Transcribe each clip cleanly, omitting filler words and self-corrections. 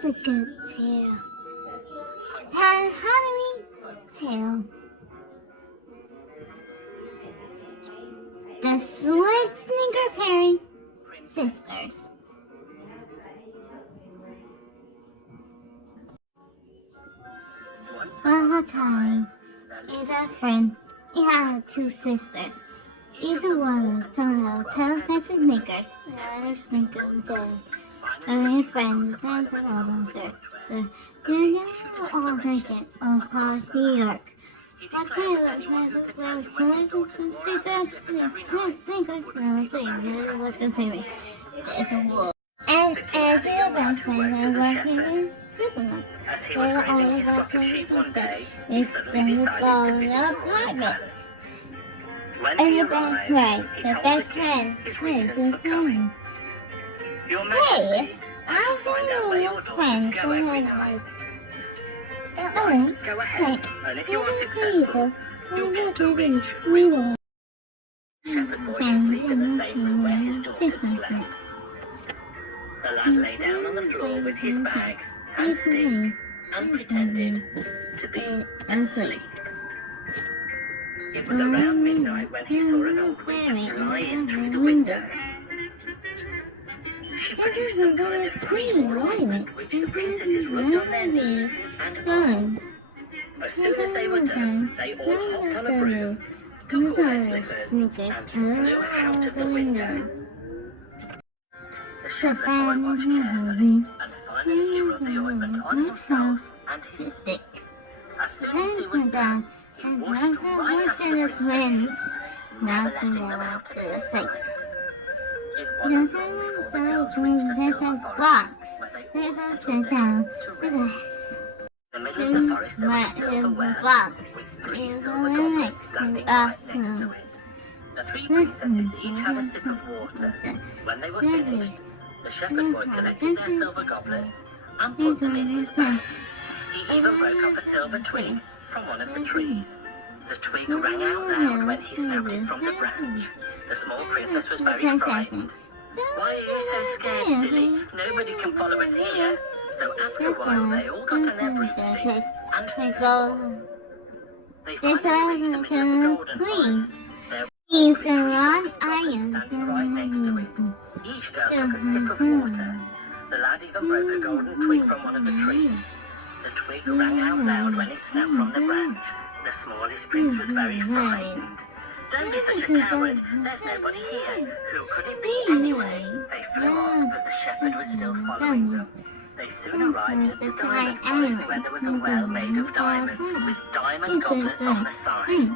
That's a good tale. Halloween tale. The Schwarzenegger sisters. Once upon a time, is a friend. He had two sisters. Each one of them television makers. The other thinking they friends and another. They now all visit across New York. But Taylor has a well joined the sisters. Singers what the baby is a wolf. And as their best friends are working in Superman. They were always working together. They go to their apartment. And the best friend, is in him. Hey, I saw your friends who had Go ahead, and if you are successful, you'll get to reach the shepherd boy to sleep in the same room where his daughter slept. The lad lay down on the floor with his bag and stick and pretended to be asleep. It was around midnight when he saw an old witch fly in through the window. She produced some kind of cream ornament which the princesses rubbed on their knees and arms. As soon as they were done, they all hopped on a broom, took off their slippers, and flew out of the window. The shepherd boy watched carefully, and finally he rubbed the ointment on himself and his stick. As soon as he was done, he washed right after the princesses, never letting them out of his sight. It wasn't long before the girls reached a silver forest, where they all sat down to rest. In the middle of the forest there was a silver well, with 3 silver goblets standing right next to it. The 3 princesses each had a sip of water. When they were finished, the shepherd boy collected their silver goblets and put them in his bag. He even broke off a silver twig from one of the trees. The twig rang out loud when he snapped it from the branch. The small princess was very frightened. "Why are you so scared, silly? Nobody can follow us here." So after a while, they all got on their broomsticks and flew. They finally reached the middle of the golden forest. There were 3 goblets standing right next to it. Each girl took a sip of water. The lad even broke a golden twig from one of the trees. The twig rang out loud when it snapped from the branch. The smallest prince was very frightened. "Don't be such a coward, there's nobody here. Who could it be anyway?" They flew off, but the shepherd was still following them. They soon arrived at the diamond forest where there was a well made of diamonds with diamond goblets on the side.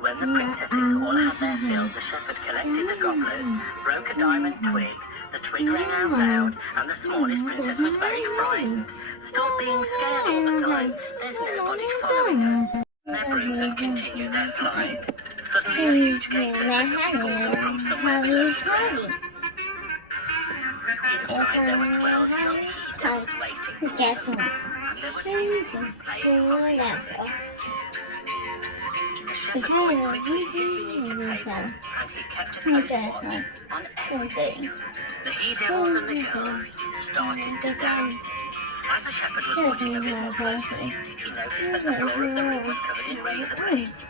When the princesses all had their fill, the shepherd collected the goblets, broke a diamond twig, the twig rang out loud, and the smallest princess was very frightened. "Stop being scared all the time, there's nobody following us." Their brooms and continued their flight. Suddenly a huge gate opened from somewhere below the ground. Inside there were 12 young heathens waiting for them, and there was music playing from the altar. The shepherd boy quickly hid beneath a table, and he kept a close watch on everything. The he-devils and the girls started to dance. As the shepherd was watching a bit more closely, he noticed that the floor of the room was covered in razor blades.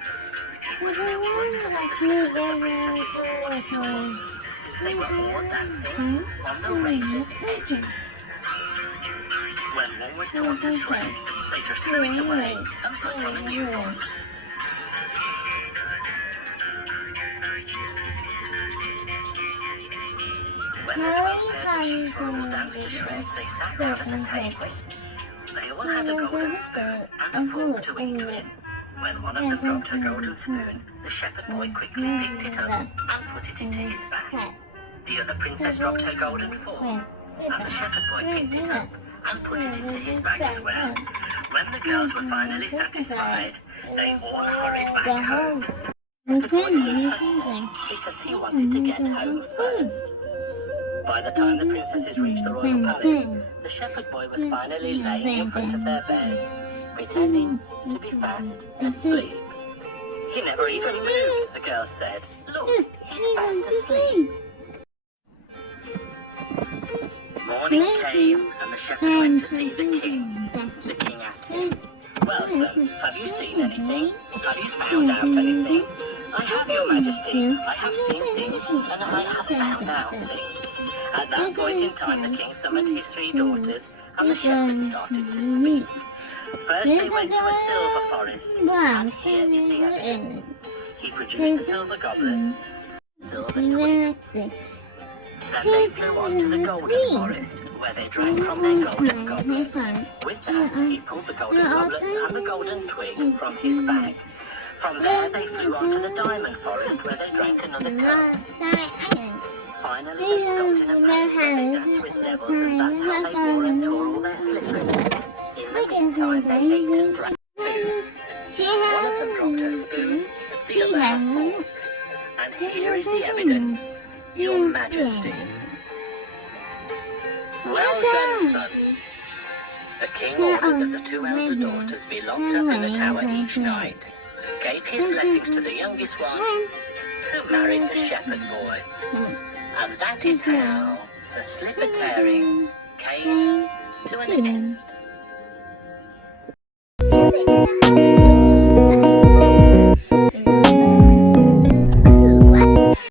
It was no wonder that some of the princesses were watching, since they were all dancing on the razor's edges. When one was torn to shreds, they just threw it away and put on a new one. When the 12 pairs of shoes were all danced to shreds, they sat down at the table. They all had a golden spoon and a fork to eat with. When one of them dropped her golden spoon, the shepherd boy quickly picked it up and put it into his bag. The other princess dropped her golden fork, and the shepherd boy picked it up and put it into his bag as well. When the girls were finally satisfied, they all hurried back home. The boy was because he wanted to get home first. By the time the princesses reached the royal palace, the shepherd boy was finally laying in front of their beds, pretending to be fast asleep. "He never even moved," the girls said. "Look, he's fast asleep." Morning came, and the shepherd went to see the king. The king asked him, "Well, sir, have you seen anything? Have you found out anything?" "I have, your majesty. I have seen things, and I have found out things." At that point in time, the king summoned his 3 daughters, and the shepherd started to speak. First they went to a silver forest, and here is the evidence. He produced the silver goblets, silver twigs. Then they flew on to the golden forest, where they drank from their golden goblets. With that, he pulled the golden goblets and the golden twig from his bag. From there, they flew on to the diamond forest, where they drank another cup. Finally, they stopped in a place where they danced with devils, and that's how they wore and tore all their slippers. In the meantime, they ate and drank. One of them dropped her spoon, the other her fork. And here is the evidence, your majesty. Well done, son. The king ordered that the 2 elder daughters be locked up in the tower each night, gave his blessings to the youngest one, who married the shepherd boy. And that is how the slipper tearing came to an end.